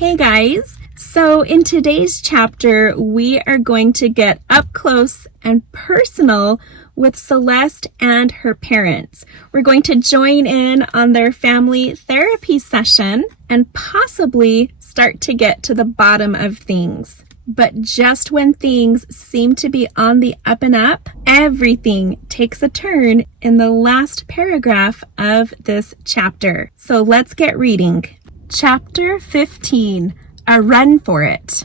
Hey guys! So in today's chapter, we are going to get up close and personal with Celeste and her parents. We're going to join in on their family therapy session and possibly start to get to the bottom of things. But just when things seem to be on the up and up, everything takes a turn in the last paragraph of this chapter. So let's get reading. Chapter 15, A Run for It.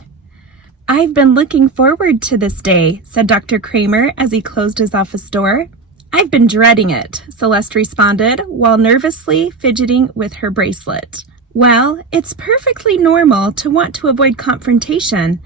"I've been looking forward to this day," said Dr. Kramer as he closed his office door. "I've been dreading it," Celeste responded, while nervously fidgeting with her bracelet. "Well, it's perfectly normal to want to avoid confrontation,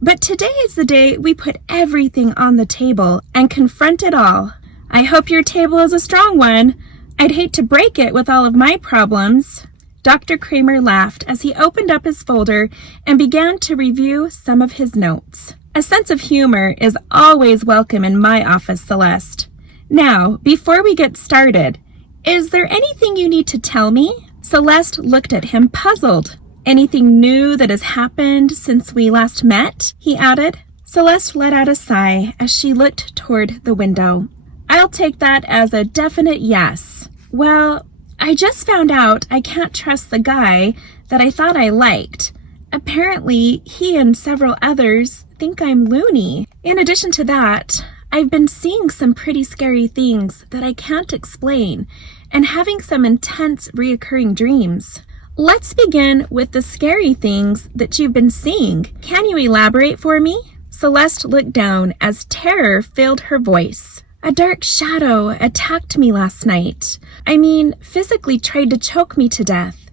but today is the day we put everything on the table and confront it all. I hope your table is a strong one. I'd hate to break it with all of my problems." Dr. Kramer laughed as he opened up his folder and began to review some of his notes. "A sense of humor is always welcome in my office, Celeste. Now, before we get started, is there anything you need to tell me?" Celeste looked at him puzzled. "Anything new that has happened since we last met?" he added. Celeste let out a sigh as she looked toward the window. "I'll take that as a definite yes. Well, I just found out I can't trust the guy that I thought I liked. Apparently, he and several others think I'm loony. In addition to that, I've been seeing some pretty scary things that I can't explain and having some intense reoccurring dreams." "Let's begin with the scary things that you've been seeing. Can you elaborate for me?" Celeste looked down as terror filled her voice. "A dark shadow attacked me last night. Physically tried to choke me to death.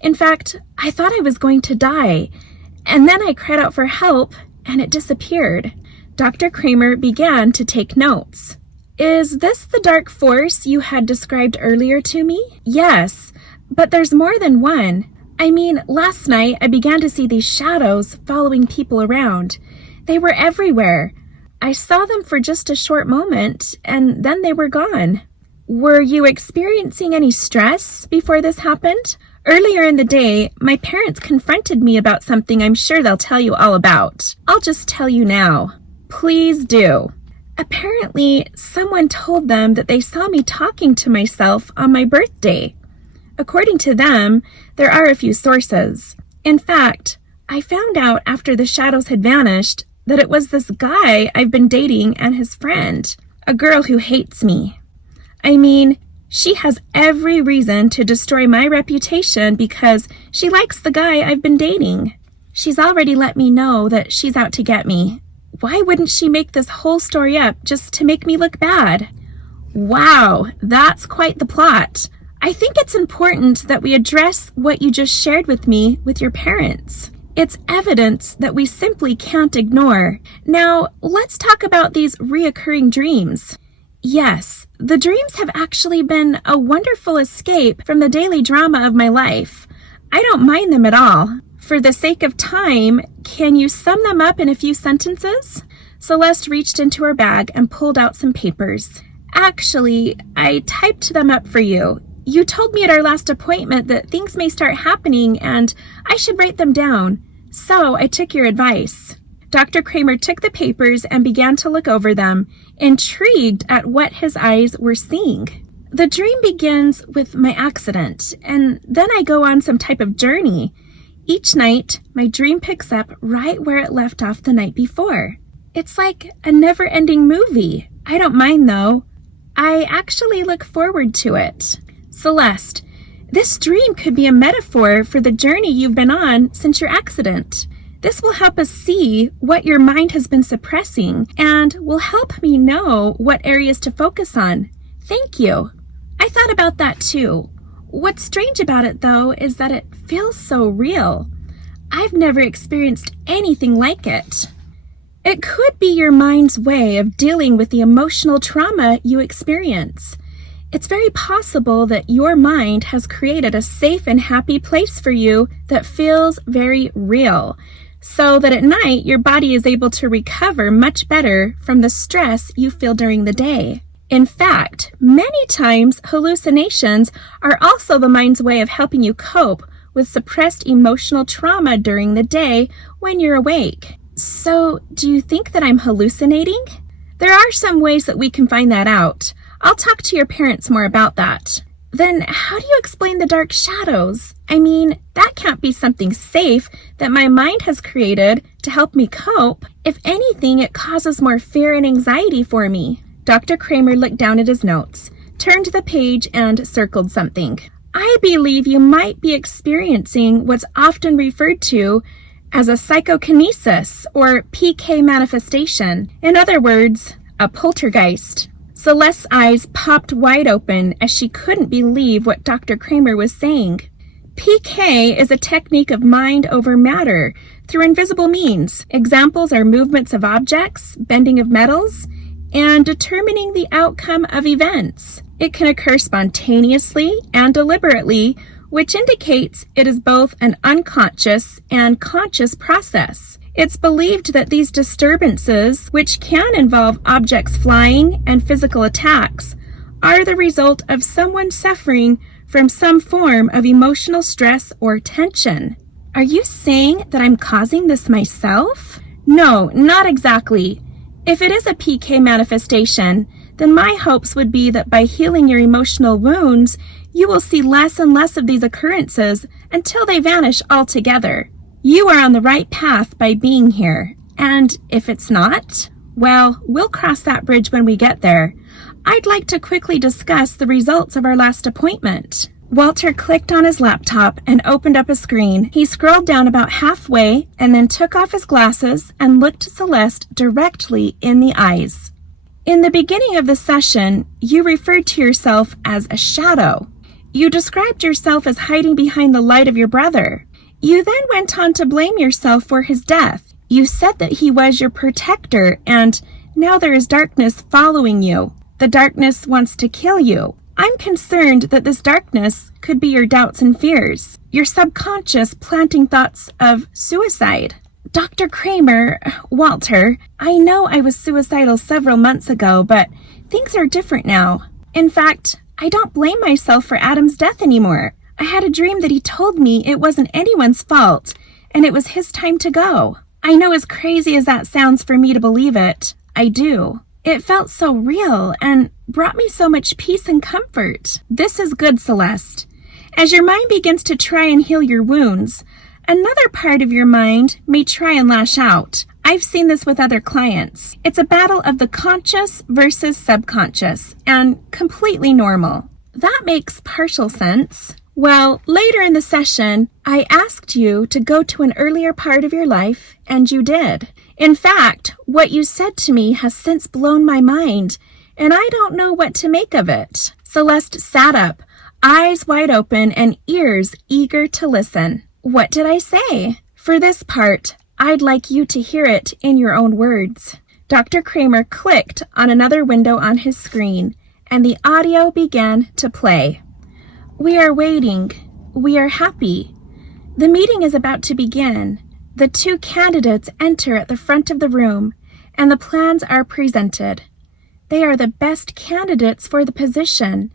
In fact, I thought I was going to die. And then I cried out for help, and it disappeared." Dr. Kramer began to take notes. "Is this the dark force you had described earlier to me?" "Yes, but there's more than one. Last night I began to see these shadows following people around. They were everywhere. I saw them for just a short moment, and then they were gone." "Were you experiencing any stress before this happened?" "Earlier in the day, my parents confronted me about something I'm sure they'll tell you all about. I'll just tell you now." "Please do." "Apparently, someone told them that they saw me talking to myself on my birthday. According to them, there are a few sources. In fact, I found out after the shadows had vanished that it was this guy I've been dating and his friend, a girl who hates me. She has every reason to destroy my reputation because she likes the guy I've been dating. She's already let me know that she's out to get me. Why wouldn't she make this whole story up just to make me look bad?" "Wow, that's quite the plot. I think it's important that we address what you just shared with me with your parents. It's evidence that we simply can't ignore. Now, let's talk about these reoccurring dreams." "Yes, the dreams have actually been a wonderful escape from the daily drama of my life. I don't mind them at all. For the sake of time, can you sum them up in a few sentences?" Celeste reached into her bag and pulled out some papers. "Actually, I typed them up for you. You told me at our last appointment that things may start happening and I should write them down. So I took your advice." Dr. Kramer took the papers and began to look over them, intrigued at what his eyes were seeing. "The dream begins with my accident, and then I go on some type of journey. Each night, my dream picks up right where it left off the night before. It's like a never-ending movie. I don't mind, though. I actually look forward to it." "Celeste, this dream could be a metaphor for the journey you've been on since your accident. This will help us see what your mind has been suppressing and will help me know what areas to focus on. Thank you. I thought about that too. What's strange about it, though, is that it feels so real. I've never experienced anything like it." "It could be your mind's way of dealing with the emotional trauma you experience. It's very possible that your mind has created a safe and happy place for you that feels very real, so that at night your body is able to recover much better from the stress you feel during the day. In fact, many times hallucinations are also the mind's way of helping you cope with suppressed emotional trauma during the day when you're awake. So, do you think that I'm hallucinating? There are some ways that we can find that out. I'll talk to your parents more about that. Then how do you explain the dark shadows? I mean, that can't be something safe that my mind has created to help me cope. If anything, it causes more fear and anxiety for me. Dr. Kramer looked down at his notes, turned the page, and circled something. I believe you might be experiencing what's often referred to as a psychokinesis or PK manifestation. In other words, a poltergeist. Celeste's eyes popped wide open as she couldn't believe what Dr. Kramer was saying. PK is a technique of mind over matter through invisible means. Examples are movements of objects, bending of metals, and determining the outcome of events. It can occur spontaneously and deliberately, which indicates it is both an unconscious and conscious process. It's believed that these disturbances, which can involve objects flying and physical attacks, are the result of someone suffering from some form of emotional stress or tension. Are you saying that I'm causing this myself? No, not exactly. If it is a PK manifestation, then my hopes would be that by healing your emotional wounds, you will see less and less of these occurrences until they vanish altogether. You are on the right path by being here. And if it's not, well, we'll cross that bridge when we get there. I'd like to quickly discuss the results of our last appointment. Walter clicked on his laptop and opened up a screen. He scrolled down about halfway and then took off his glasses and looked Celeste directly in the eyes. In the beginning of the session, you referred to yourself as a shadow. You described yourself as hiding behind the light of your brother. You then went on to blame yourself for his death. You said that he was your protector, and now there is darkness following you. The darkness wants to kill you. I'm concerned that this darkness could be your doubts and fears, your subconscious planting thoughts of suicide. Dr. Kramer, Walter, I know I was suicidal several months ago, but things are different now. In fact, I don't blame myself for Adam's death anymore. I had a dream that he told me it wasn't anyone's fault, and it was his time to go. I know, as crazy as that sounds for me to believe it, I do. It felt so real and brought me so much peace and comfort. This is good, Celeste. As your mind begins to try and heal your wounds, another part of your mind may try and lash out. I've seen this with other clients. It's a battle of the conscious versus subconscious, and completely normal. That makes partial sense. Well, later in the session, I asked you to go to an earlier part of your life, and you did. In fact, what you said to me has since blown my mind, and I don't know what to make of it. Celeste sat up, eyes wide open and ears eager to listen. What did I say? For this part, I'd like you to hear it in your own words. Dr. Kramer clicked on another window on his screen, and the audio began to play. We are waiting. We are happy. The meeting is about to begin. The two candidates enter at the front of the room, and the plans are presented. They are the best candidates for the position,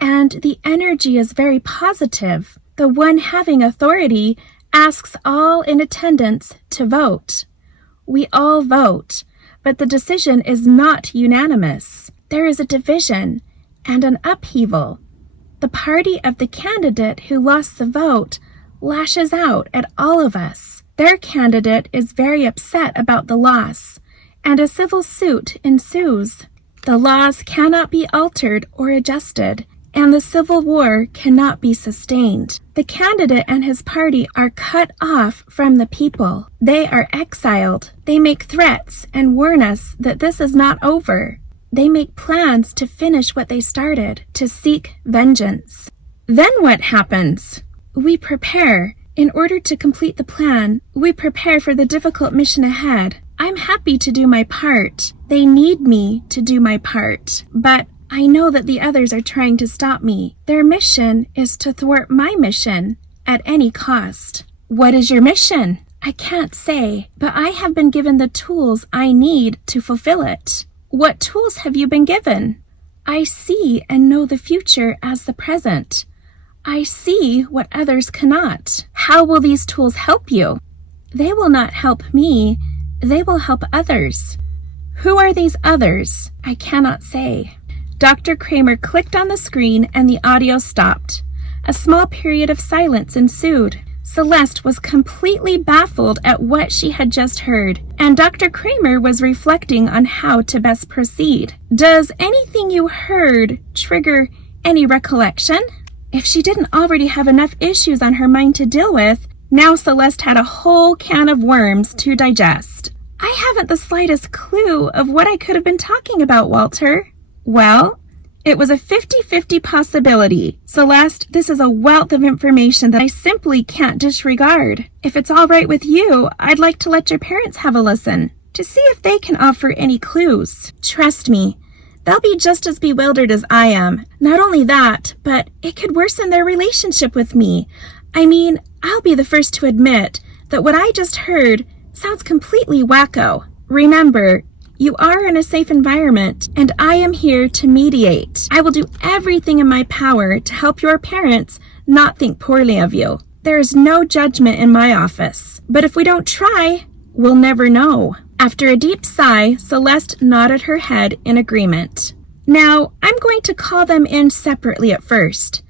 and the energy is very positive. The one having authority asks all in attendance to vote. We all vote, but the decision is not unanimous. There is a division and an upheaval. The party of the candidate who lost the vote lashes out at all of us. Their candidate is very upset about the loss, and a civil suit ensues. The laws cannot be altered or adjusted, and the civil war cannot be sustained. The candidate and his party are cut off from the people. They are exiled. They make threats and warn us that this is not over. They make plans to finish what they started, to seek vengeance. Then what happens? We prepare. In order to complete the plan, we prepare for the difficult mission ahead. I'm happy to do my part. They need me to do my part. But I know that the others are trying to stop me. Their mission is to thwart my mission at any cost. What is your mission? I can't say, but I have been given the tools I need to fulfill it. What tools have you been given? I see and know the future as the present. I see what others cannot. How will these tools help you? They will not help me. They will help others. Who are these others? I cannot say. Dr. Kramer clicked on the screen and the audio stopped. A small period of silence ensued. Celeste was completely baffled at what she had just heard, and Dr. Kramer was reflecting on how to best proceed. Does anything you heard trigger any recollection? If she didn't already have enough issues on her mind to deal with, now Celeste had a whole can of worms to digest. I haven't the slightest clue of what I could have been talking about, Walter. Well, it was a 50-50 possibility. Celeste, this is a wealth of information that I simply can't disregard. If it's all right with you, I'd like to let your parents have a listen, to see if they can offer any clues. Trust me, they'll be just as bewildered as I am. Not only that, but it could worsen their relationship with me. I mean, I'll be the first to admit that what I just heard sounds completely wacko. Remember, you are in a safe environment, and I am here to mediate. I will do everything in my power to help your parents not think poorly of you. There is no judgment in my office, but if we don't try, we'll never know. After a deep sigh, Celeste nodded her head in agreement. Now, I'm going to call them in separately at first.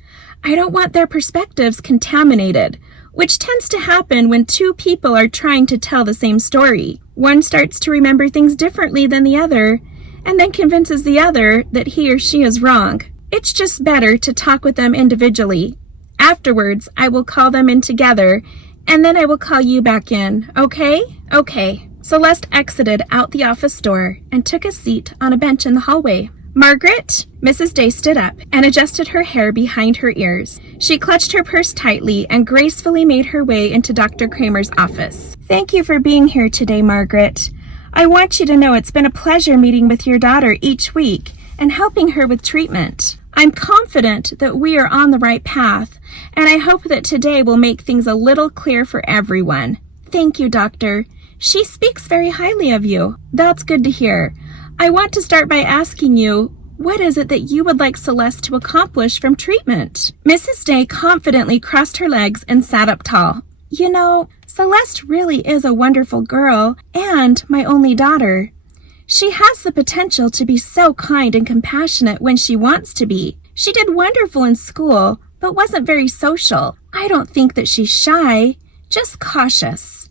I don't want their perspectives contaminated, which tends to happen when two people are trying to tell the same story. One starts to remember things differently than the other, and then convinces the other that he or she is wrong. It's just better to talk with them individually. Afterwards, I will call them in together, and then I will call you back in, okay? Okay. Celeste exited out the office door and took a seat on a bench in the hallway. Margaret? Mrs. Day stood up and adjusted her hair behind her ears. She clutched her purse tightly and gracefully made her way into Dr. Kramer's office. Thank you for being here today, Margaret. I want you to know it's been a pleasure meeting with your daughter each week and helping her with treatment. I'm confident that we are on the right path, and I hope that today will make things a little clear for everyone. Thank you, Doctor. She speaks very highly of you. That's good to hear. I want to start by asking you, what is it that you would like Celeste to accomplish from treatment? Mrs. Day confidently crossed her legs and sat up tall. You know, Celeste really is a wonderful girl and my only daughter. She has the potential to be so kind and compassionate when she wants to be. She did wonderful in school, but wasn't very social. I don't think that she's shy, just cautious.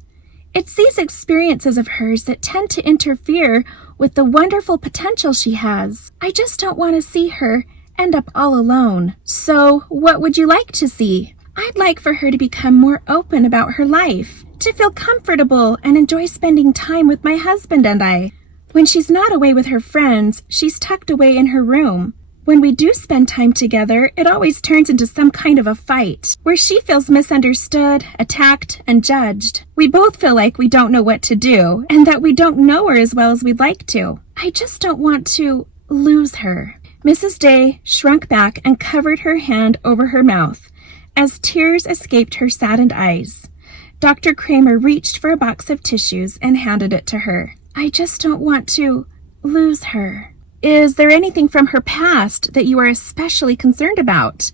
It's these experiences of hers that tend to interfere with the wonderful potential she has. I just don't want to see her end up all alone. So, what would you like to see? I'd like for her to become more open about her life, to feel comfortable and enjoy spending time with my husband and I. When she's not away with her friends, she's tucked away in her room. When we do spend time together, it always turns into some kind of a fight, where she feels misunderstood, attacked, and judged. We both feel like we don't know what to do, and that we don't know her as well as we'd like to. I just don't want to lose her. Mrs. Day shrunk back and covered her hand over her mouth, as tears escaped her saddened eyes. Dr. Kramer reached for a box of tissues and handed it to her. I just don't want to lose her. Is there anything from her past that you are especially concerned about?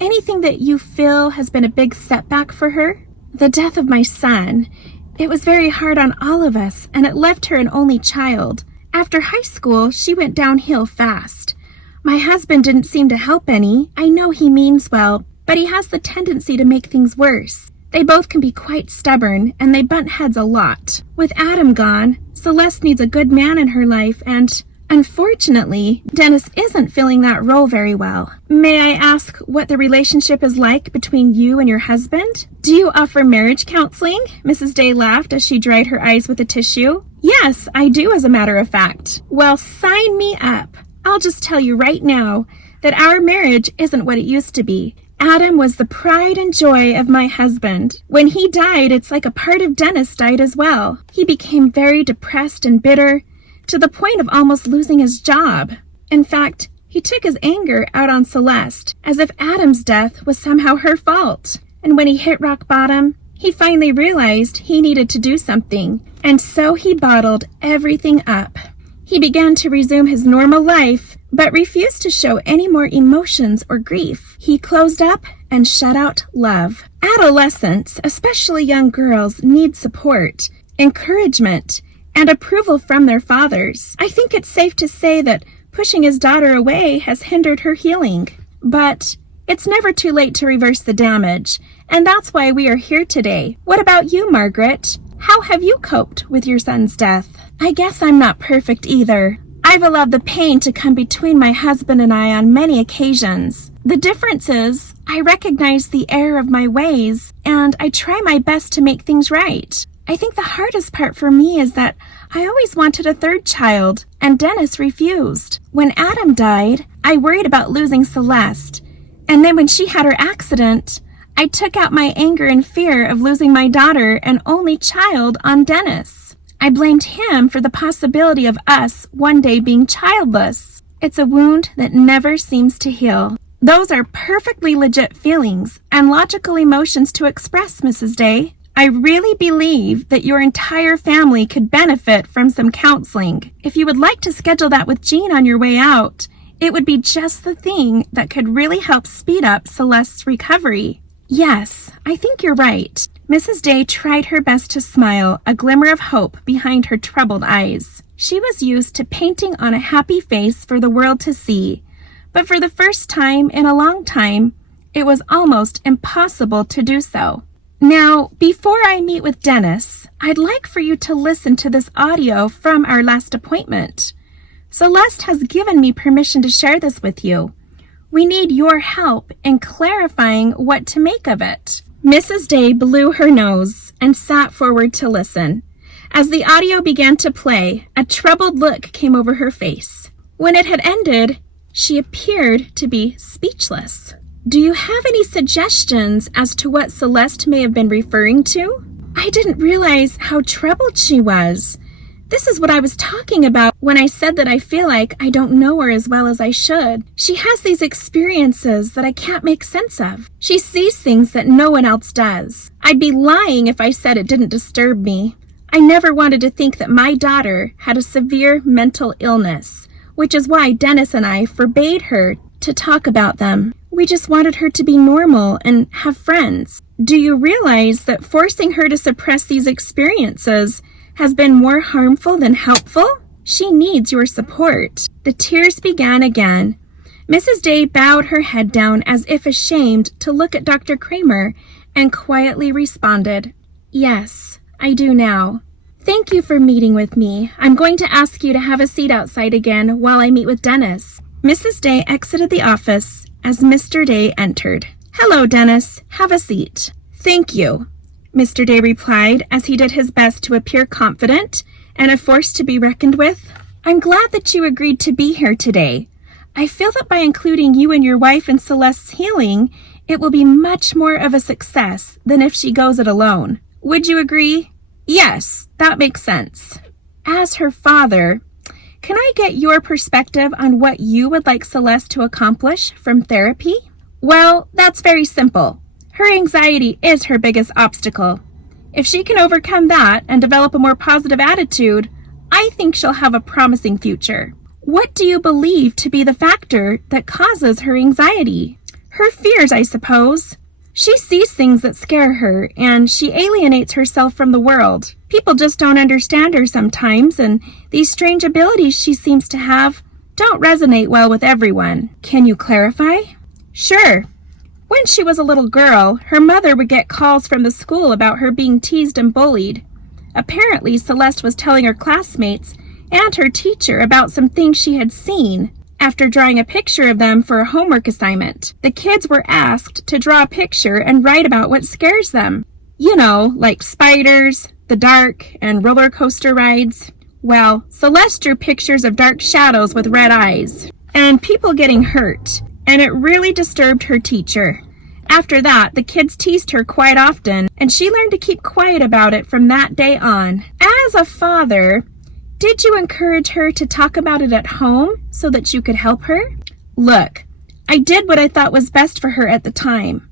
Anything that you feel has been a big setback for her? The death of my son. It was very hard on all of us, and it left her an only child. After high school, she went downhill fast. My husband didn't seem to help any. I know he means well, but he has the tendency to make things worse. They both can be quite stubborn, and they butt heads a lot. With Adam gone, Celeste needs a good man in her life, and unfortunately, Dennis isn't filling that role very well. May I ask what the relationship is like between you and your husband? Do you offer marriage counseling? Mrs. Day laughed as she dried her eyes with a tissue. Yes, I do, as a matter of fact. Well, sign me up. I'll just tell you right now that our marriage isn't what it used to be. Adam was the pride and joy of my husband. When he died, it's like a part of Dennis died as well. He became very depressed and bitter, to the point of almost losing his job. In fact, he took his anger out on Celeste, as if Adam's death was somehow her fault. And when he hit rock bottom, he finally realized he needed to do something, and so he bottled everything up. He began to resume his normal life, but refused to show any more emotions or grief. He closed up and shut out love. Adolescents, especially young girls, need support, encouragement, and approval from their fathers. I think it's safe to say that pushing his daughter away has hindered her healing. But it's never too late to reverse the damage, and that's why we are here today. What about you, Margaret? How have you coped with your son's death? I guess I'm not perfect either. I've allowed the pain to come between my husband and I on many occasions. The difference is, I recognize the error of my ways, and I try my best to make things right. I think the hardest part for me is that I always wanted a third child, and Dennis refused. When Adam died, I worried about losing Celeste, and then when she had her accident, I took out my anger and fear of losing my daughter and only child on Dennis. I blamed him for the possibility of us one day being childless. It's a wound that never seems to heal. Those are perfectly legit feelings and logical emotions to express, Mrs. Day. I really believe that your entire family could benefit from some counseling. If you would like to schedule that with Jean on your way out, it would be just the thing that could really help speed up Celeste's recovery. Yes, I think you're right. Mrs. Day tried her best to smile, a glimmer of hope behind her troubled eyes. She was used to painting on a happy face for the world to see, but for the first time in a long time, it was almost impossible to do so. Now, before I meet with Dennis, I'd like for you to listen to this audio from our last appointment. Celeste has given me permission to share this with you. We need your help in clarifying what to make of it. Mrs. Day blew her nose and sat forward to listen. As the audio began to play, a troubled look came over her face. When it had ended, she appeared to be speechless. Do you have any suggestions as to what Celeste may have been referring to? I didn't realize how troubled she was. This is what I was talking about when I said that I feel like I don't know her as well as I should. She has these experiences that I can't make sense of. She sees things that no one else does. I'd be lying if I said it didn't disturb me. I never wanted to think that my daughter had a severe mental illness, which is why Dennis and I forbade her to talk about them. We just wanted her to be normal and have friends. Do you realize that forcing her to suppress these experiences has been more harmful than helpful? She needs your support. The tears began again. Mrs. Day bowed her head down as if ashamed to look at Dr. Kramer and quietly responded, "Yes, I do now. Thank you for meeting with me. I'm going to ask you to have a seat outside again while I meet with Dennis." Mrs. Day exited the office as Mr. Day entered. "Hello, Dennis. Have a seat." "Thank you," Mr. Day replied as he did his best to appear confident and a force to be reckoned with. "I'm glad that you agreed to be here today. I feel that by including you and your wife in Celeste's healing, it will be much more of a success than if she goes it alone. Would you agree?" "Yes, that makes sense." As her father, can I get your perspective on what you would like Celeste to accomplish from therapy? Well, that's very simple. Her anxiety is her biggest obstacle. If she can overcome that and develop a more positive attitude, I think she'll have a promising future. What do you believe to be the factor that causes her anxiety? Her fears, I suppose. She sees things that scare her, and she alienates herself from the world. People just don't understand her sometimes, and these strange abilities she seems to have don't resonate well with everyone. Can you clarify? Sure. When she was a little girl, her mother would get calls from the school about her being teased and bullied. Apparently, Celeste was telling her classmates and her teacher about some things she had seen. After drawing a picture of them for a homework assignment, the kids were asked to draw a picture and write about what scares them. You know, like spiders, the dark, and roller coaster rides. Well, Celeste drew pictures of dark shadows with red eyes, and people getting hurt, and it really disturbed her teacher. After that, the kids teased her quite often, and she learned to keep quiet about it from that day on. As a father, did you encourage her to talk about it at home so that you could help her? Look, I did what I thought was best for her at the time.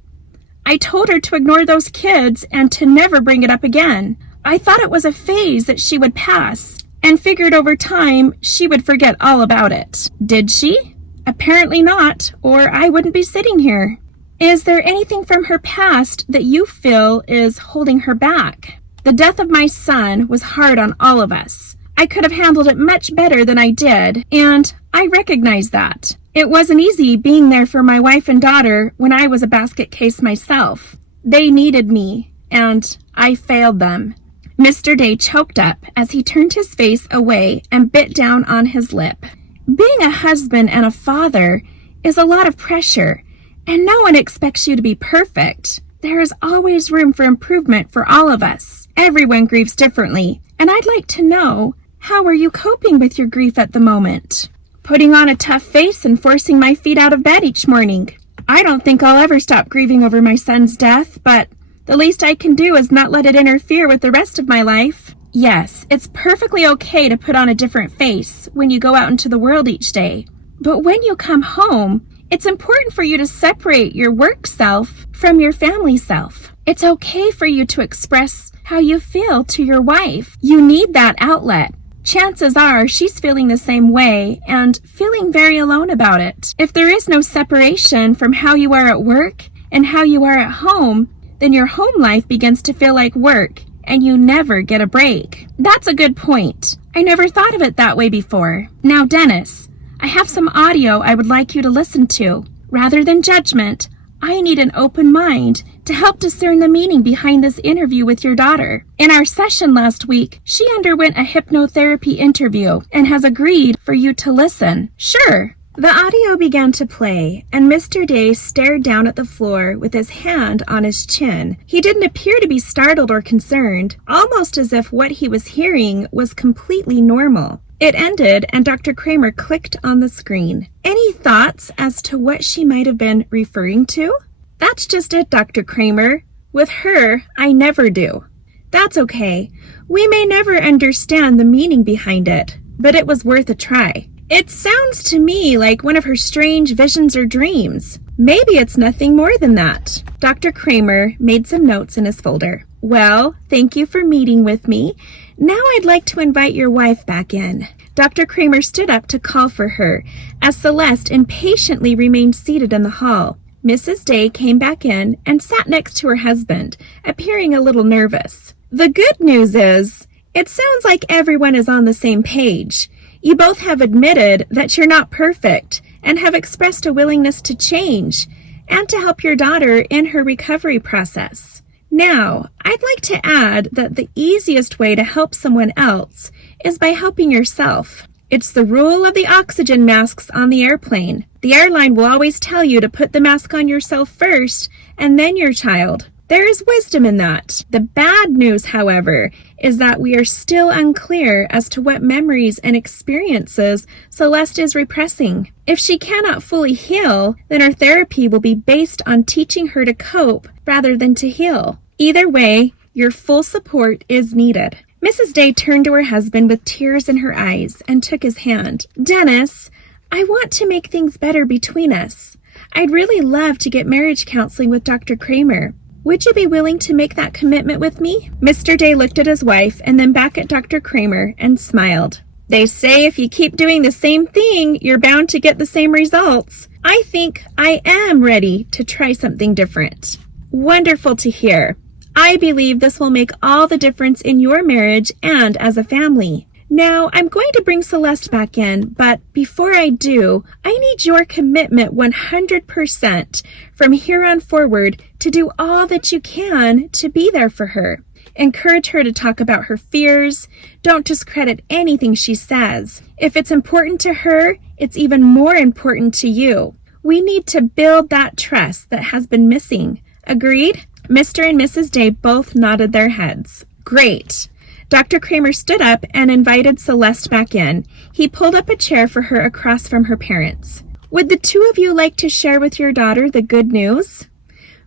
I told her to ignore those kids and to never bring it up again. I thought it was a phase that she would pass, and figured over time she would forget all about it. Did she? Apparently not, or I wouldn't be sitting here. Is there anything from her past that you feel is holding her back? The death of my son was hard on all of us. I could have handled it much better than I did, and I recognize that. It wasn't easy being there for my wife and daughter when I was a basket case myself. They needed me, and I failed them. Mr. Day choked up as he turned his face away and bit down on his lip. Being a husband and a father is a lot of pressure, and no one expects you to be perfect. There is always room for improvement for all of us. Everyone grieves differently, and I'd like to know, how are you coping with your grief at the moment? Putting on a tough face and forcing my feet out of bed each morning. I don't think I'll ever stop grieving over my son's death, but the least I can do is not let it interfere with the rest of my life. Yes, it's perfectly okay to put on a different face when you go out into the world each day. But when you come home, it's important for you to separate your work self from your family self. It's okay for you to express how you feel to your wife. You need that outlet. Chances are she's feeling the same way and feeling very alone about it. If there is no separation from how you are at work and how you are at home, then your home life begins to feel like work and you never get a break. That's a good point. I never thought of it that way before. Now, Dennis, I have some audio I would like you to listen to. Rather than judgment, I need an open mind to help discern the meaning behind this interview with your daughter. In our session last week, she underwent a hypnotherapy interview and has agreed for you to listen. Sure. The audio began to play, and Mr. Day stared down at the floor with his hand on his chin. He didn't appear to be startled or concerned, almost as if what he was hearing was completely normal. It ended, and Dr. Kramer clicked on the screen. Any thoughts as to what she might have been referring to? That's just it, Dr. Kramer. With her, I never do. That's okay. We may never understand the meaning behind it, but it was worth a try. It sounds to me like one of her strange visions or dreams. Maybe it's nothing more than that. Dr. Kramer made some notes in his folder. Well, thank you for meeting with me. Now I'd like to invite your wife back in. Dr. Kramer stood up to call for her, as Celeste impatiently remained seated in the hall. Mrs. Day came back in and sat next to her husband, appearing a little nervous. The good news is, it sounds like everyone is on the same page. You both have admitted that you're not perfect and have expressed a willingness to change and to help your daughter in her recovery process. Now, I'd like to add that the easiest way to help someone else is by helping yourself. It's the rule of the oxygen masks on the airplane. The airline will always tell you to put the mask on yourself first and then your child. There is wisdom in that. The bad news, however, is that we are still unclear as to what memories and experiences Celeste is repressing. If she cannot fully heal, then her therapy will be based on teaching her to cope rather than to heal. Either way, your full support is needed. Mrs. Day turned to her husband with tears in her eyes and took his hand. Dennis, I want to make things better between us. I'd really love to get marriage counseling with Dr. Kramer. Would you be willing to make that commitment with me? Mr. Day looked at his wife and then back at Dr. Kramer and smiled. They say if you keep doing the same thing, you're bound to get the same results. I think I am ready to try something different. Wonderful to hear. I believe this will make all the difference in your marriage and as a family. Now, I'm going to bring Celeste back in, but before I do, I need your commitment 100% from here on forward to do all that you can to be there for her. Encourage her to talk about her fears. Don't discredit anything she says. If it's important to her, it's even more important to you. We need to build that trust that has been missing. Agreed? Mr. and Mrs. Day both nodded their heads. Great. Dr. Kramer stood up and invited Celeste back in. He pulled up a chair for her across from her parents. Would the two of you like to share with your daughter the good news?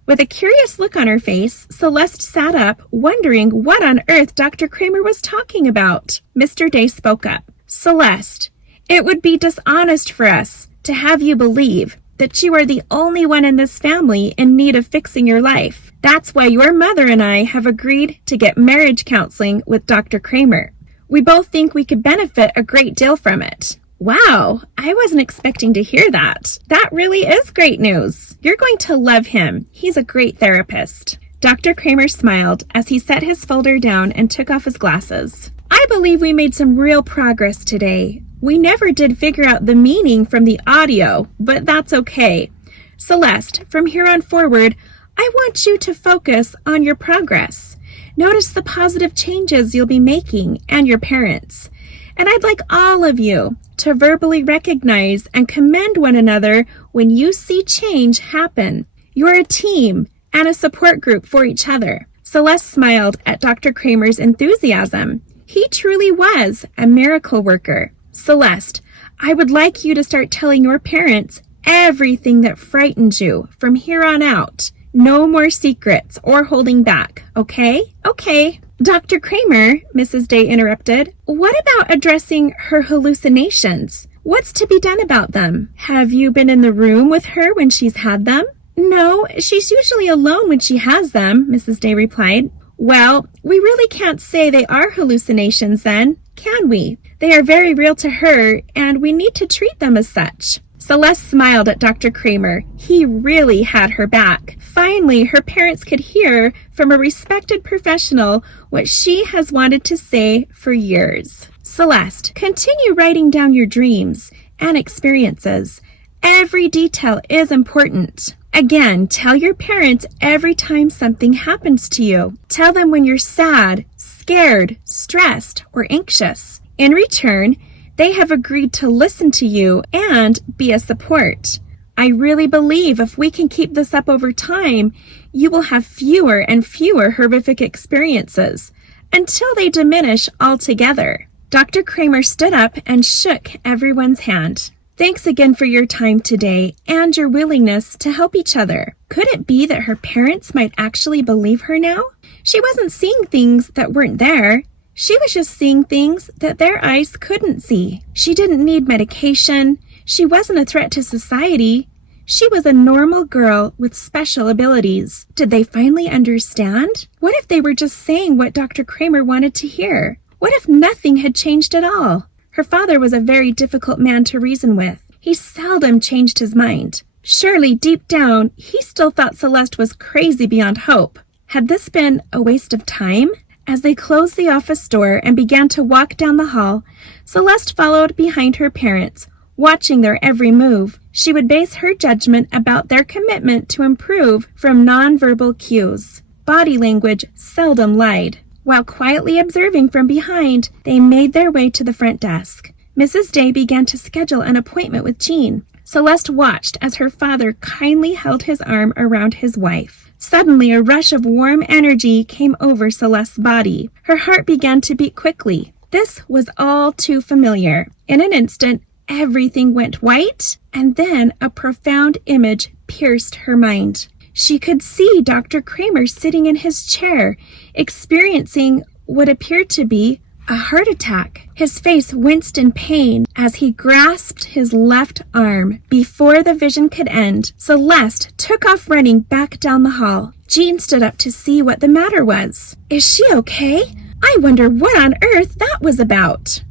With a curious look on her face, Celeste sat up, wondering what on earth Dr. Kramer was talking about. Mr. Day spoke up. Celeste, it would be dishonest for us to have you believe that you are the only one in this family in need of fixing your life. That's why your mother and I have agreed to get marriage counseling with Dr. Kramer. We both think we could benefit a great deal from it. Wow, I wasn't expecting to hear that. That really is great news. You're going to love him. He's a great therapist. Dr. Kramer smiled as he set his folder down and took off his glasses. I believe we made some real progress today. We never did figure out the meaning from the audio, but that's okay. Celeste, from here on forward, I want you to focus on your progress. Notice the positive changes you'll be making and your parents. And I'd like all of you to verbally recognize and commend one another when you see change happen. You're a team and a support group for each other. Celeste smiled at Dr. Kramer's enthusiasm. He truly was a miracle worker. Celeste, I would like you to start telling your parents everything that frightened you from here on out. No more secrets or holding back, okay? Okay. Dr. Kramer, Mrs. Day interrupted, what about addressing her hallucinations? What's to be done about them? Have you been in the room with her when she's had them? No, she's usually alone when she has them, Mrs. Day replied. Well, we really can't say they are hallucinations then, can we? They are very real to her, and we need to treat them as such. Celeste smiled at Dr. Kramer. He really had her back. Finally, her parents could hear from a respected professional what she has wanted to say for years. Celeste, continue writing down your dreams and experiences. Every detail is important. Again, tell your parents every time something happens to you. Tell them when you're sad, scared, stressed, or anxious. In return, they have agreed to listen to you and be a support. I really believe if we can keep this up over time, you will have fewer and fewer horrific experiences until they diminish altogether. Dr. Kramer stood up and shook everyone's hand. Thanks again for your time today and your willingness to help each other. Could it be that her parents might actually believe her now? She wasn't seeing things that weren't there. She was just seeing things that their eyes couldn't see. She didn't need medication. She wasn't a threat to society. She was a normal girl with special abilities. Did they finally understand? What if they were just saying what Dr. Kramer wanted to hear? What if nothing had changed at all? Her father was a very difficult man to reason with. He seldom changed his mind. Surely, deep down, he still thought Celeste was crazy beyond hope. Had this been a waste of time? As they closed the office door and began to walk down the hall, Celeste followed behind her parents, watching their every move. She would base her judgment about their commitment to improve from nonverbal cues. Body language seldom lied. While quietly observing from behind, they made their way to the front desk. Mrs. Day began to schedule an appointment with Jean. Celeste watched as her father kindly held his arm around his wife. Suddenly, a rush of warm energy came over Celeste's body. Her heart began to beat quickly. This was all too familiar. In an instant, everything went white, and then a profound image pierced her mind. She could see Dr. Kramer sitting in his chair, experiencing what appeared to be a heart attack. His face winced in pain as he grasped his left arm. Before the vision could end, Celeste took off running back down the hall. Jean stood up to see what the matter was. Is she okay? I wonder what on earth that was about.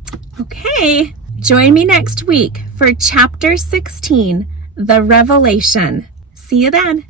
Okay, join me next week for Chapter 16, The Revelation. See you then.